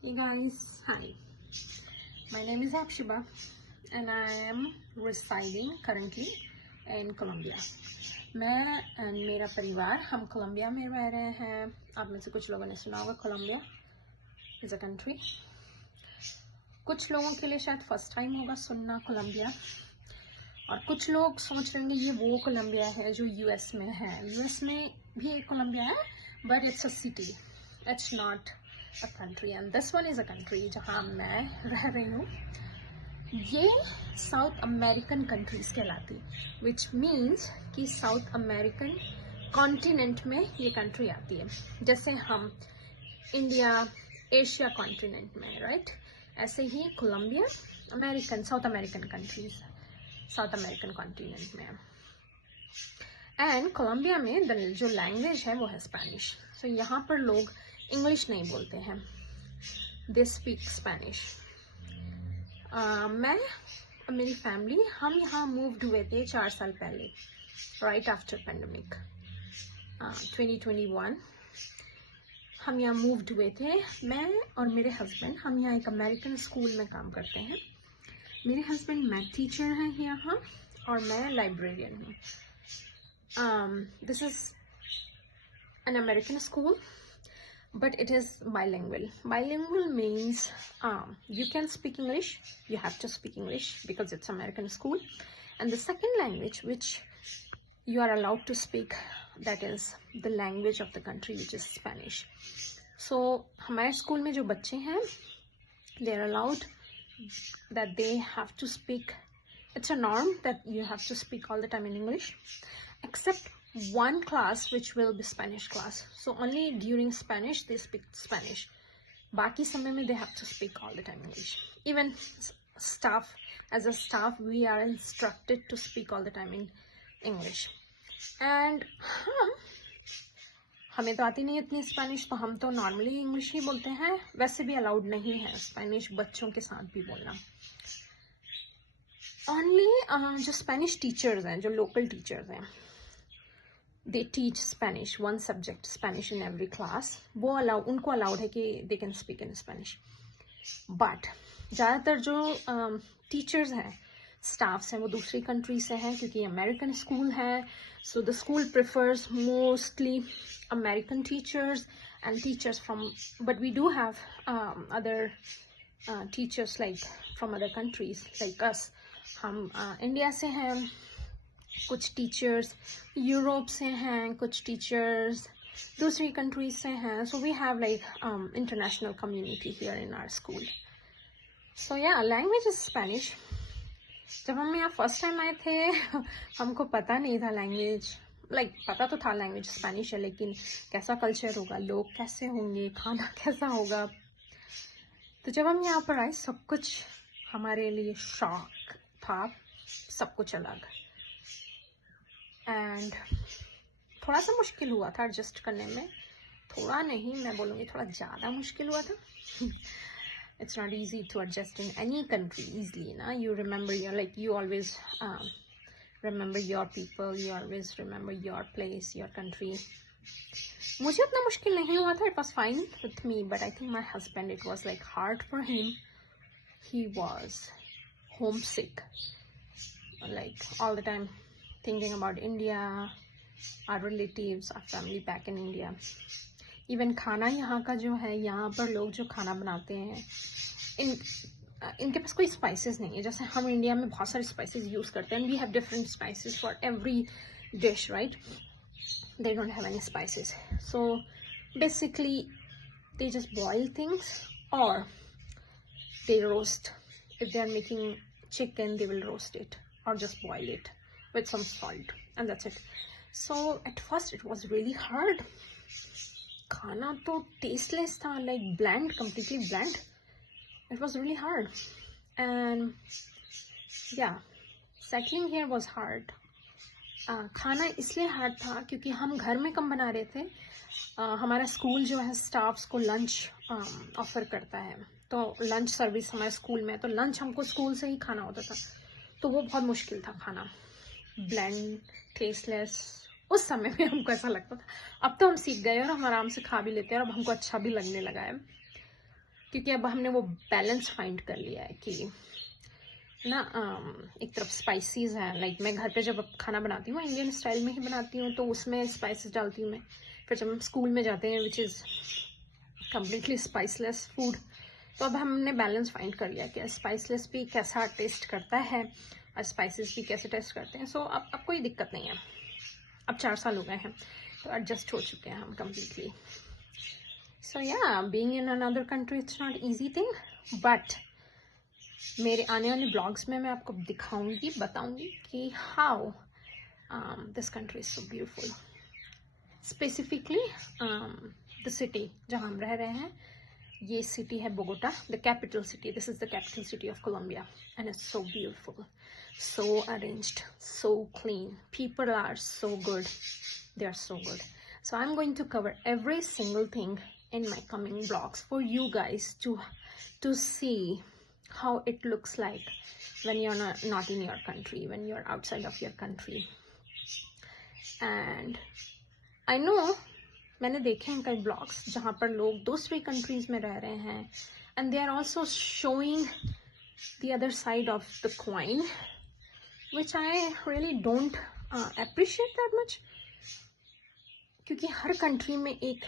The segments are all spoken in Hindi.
Hey guys, hi. My name is Apshiba and I am residing currently in Colombia. मैं and मेरा परिवार हम कोलंबिया में रह रहे हैं. आप में से कुछ लोगों ने सुना होगा कोलंबिया इज़ अ कंट्री. कुछ लोगों के लिए शायद फर्स्ट टाइम होगा सुनना कोलंबिया, और कुछ लोग सोच रहे होंगे ये वो कोलंबिया है जो यूएस में है. यूएस में भी एक कोलंबिया है but it's a city, it's not a country, and this one is a country जहाँ मैं रह रही हूँ. ये साउथ अमेरिकन कंट्रीज कहलाती, विच मीन्स कि साउथ अमेरिकन कॉन्टिनेंट में ये कंट्री आती है. जैसे हम इंडिया एशिया कॉन्टिनेंट में, राइट, ऐसे ही Colombia American South American countries South American continent में. एंड कोलंबिया में जो लैंग्वेज है वो है स्पेनिश. सो यहाँ पर लोग इंग्लिश नहीं बोलते हैं, दे स्पीक स्पेनिश. मैं और मेरी फैमिली हम यहाँ मूव्ड हुए थे 4 साल पहले, राइट आफ्टर पेंडेमिक 2021. हम यहाँ मूव्ड हुए थे. मैं और मेरे हस्बैंड हम यहाँ एक अमेरिकन स्कूल में काम करते हैं. मेरे हस्बैंड मैथ टीचर हैं यहाँ और मैं लाइब्रेरियन हूँ. This is an American school, but it is bilingual. Bilingual means you can speak English, you have to speak English because it's American school, and the second language which you are allowed to speak, that is the language of the country, which is Spanish. So हमारे स्कूल में जो बच्चे हैं, they are allowed that they have to speak, it's a norm that you have to speak all the time in English, except one class which will be Spanish class. So only during Spanish they speak Spanish. बाकी समय में they have to speak all the time English. Even staff, as a staff, we are instructed to speak all the time in English. And हमें तो आती नहीं इतनी स्पेनिश, तो हम तो नॉर्मली इंग्लिश ही बोलते हैं. वैसे भी अलाउड नहीं है स्पेनिश बच्चों के साथ भी बोलना. ओनली जो स्पेनिश टीचर्स हैं, जो लोकल टीचर्स हैं, they teach Spanish, one subject Spanish in every class. वो उनको अलाउड है कि they can speak in Spanish. But ज़्यादातर जो टीचर्स हैं, स्टाफ्स हैं, वो दूसरी कंट्री से हैं क्योंकि अमेरिकन स्कूल है. So the school prefers mostly American teachers and teachers from, but we do have other teachers like from other countries like us. हम इंडिया से हैं, कुछ टीचर्स यूरोप से हैं, कुछ टीचर्स दूसरी कंट्रीज से हैं. So we have like international community here in our school. So yeah, language is Spanish. जब हम यहाँ फर्स्ट टाइम आए थे हमको पता नहीं था लैंग्वेज, लाइक पता तो था लैंग्वेज स्पेनिश है, लेकिन कैसा कल्चर होगा, लोग कैसे होंगे, खाना कैसा होगा. तो जब हम यहाँ पर आए सब कुछ हमारे लिए शॉक था, सब कुछ अलग. एंड थोड़ा सा मुश्किल हुआ था एडजस्ट करने में. थोड़ा नहीं, मैं बोलूँगी थोड़ा ज़्यादा मुश्किल हुआ था. It's not easy to adjust in any country easily ना. You remember your, like you always remember your people, you always remember your place, your country. मुझे उतना मुश्किल नहीं हुआ था. It was fine with me, but I think my husband, it was like hard for him. He was home sick, like all the time thinking about India, our relatives, our family back in India. Even खाना यहाँ का जो है, यहाँ पर लोग जो खाना बनाते हैं, इनके पास कोई स्पाइसेस नहीं है. जैसे हम इंडिया में बहुत सारे स्पाइसेस यूज़ करते हैं. We have different spices for every dish, right? They don't have any spices. So basically they just boil things or they roast. If they are making chicken, they will roast it or just boil it with some salt, and that's it. So at first it was really hard. खाना तो tasteless था, like bland, completely bland. It was really hard, and yeah, settling here was hard. खाना इसलिए hard था क्योंकि हम घर में कम बना रहे थे. हमारा स्कूल जो है स्टाफ्स को लंच ऑफर करता है, तो लंच सर्विस हमारे स्कूल में, तो लंच हमको स्कूल से ही खाना होता था. तो वो बहुत मुश्किल था खाना, ब्लैंड, टेस्टलेस. उस समय में हमको ऐसा लगता था. अब तो हम सीख गए और हम आराम से खा भी लेते हैं और अब हमको अच्छा भी लगने लगा है. क्योंकि अब हमने वो बैलेंस फाइंड कर लिया है कि ना एक तरफ स्पाइसेस हैं, लाइक मैं घर पे जब खाना बनाती हूँ इंडियन स्टाइल में ही बनाती हूँ तो उसमें स्पाइसेस डालती हूँ मैं। फिर जब हम स्कूल में जाते हैं विच इज़ कम्प्लीटली स्पाइसलेस फूड, तो अब हमने बैलेंस फाइंड कर लिया कि स्पाइसलेस भी कैसा टेस्ट करता है और स्पाइसेस भी कैसे टेस्ट करते हैं। सो अब कोई दिक्कत नहीं है, अब 4 साल हो गए हैं तो एडजस्ट हो चुके हैं हम कम्प्लीटली। सो या, being in another country it's not easy thing, but मेरे आने वाले ब्लॉग्स में मैं आपको दिखाऊंगी, बताऊंगी कि how this country is so beautiful. Specifically the city जहाँ हम रह रहे हैं, ये सिटी है Bogota, the capital city. This is the capital city of Colombia and it's so beautiful, so arranged, so clean. People are so good. They are so good. So I'm going to cover every single thing in my coming vlogs for you guys to see how it looks like when you're not in your country, when you're outside of your country. And I know मैंने देखे हैं कई ब्लॉग्स जहाँ पर लोग दूसरी कंट्रीज में रह रहे हैं and they are also showing the other side of the coin, which I really don't appreciate that much, क्योंकि हर कंट्री में एक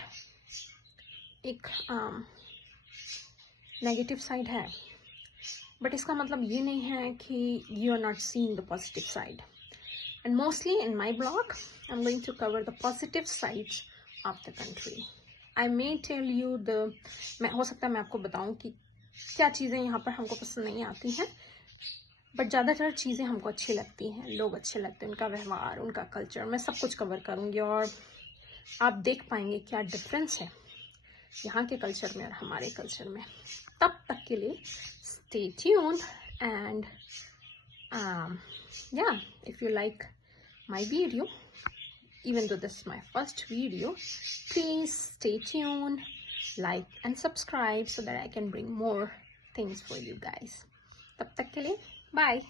नेगेटिव साइड है, बट इसका मतलब ये नहीं है कि you are not seeing the positive side. And mostly in my blog I'm going to cover the positive sides of the country. I may tell you हो सकता है मैं आपको बताऊं कि क्या चीज़ें यहाँ पर हमको पसंद नहीं आती हैं, बट ज़्यादातर चीज़ें हमको अच्छी लगती हैं, लोग अच्छे लगते हैं, उनका व्यवहार, उनका कल्चर, मैं सब कुछ कवर करूँगी और आप देख पाएंगे क्या डिफरेंस है यहाँ के कल्चर में और हमारे कल्चर में। तब तक के लिए stay tuned and yeah, if you like my video, even though this is my first video, please stay tuned, like and subscribe so that I can bring more things for you guys. तब तक के लिए bye.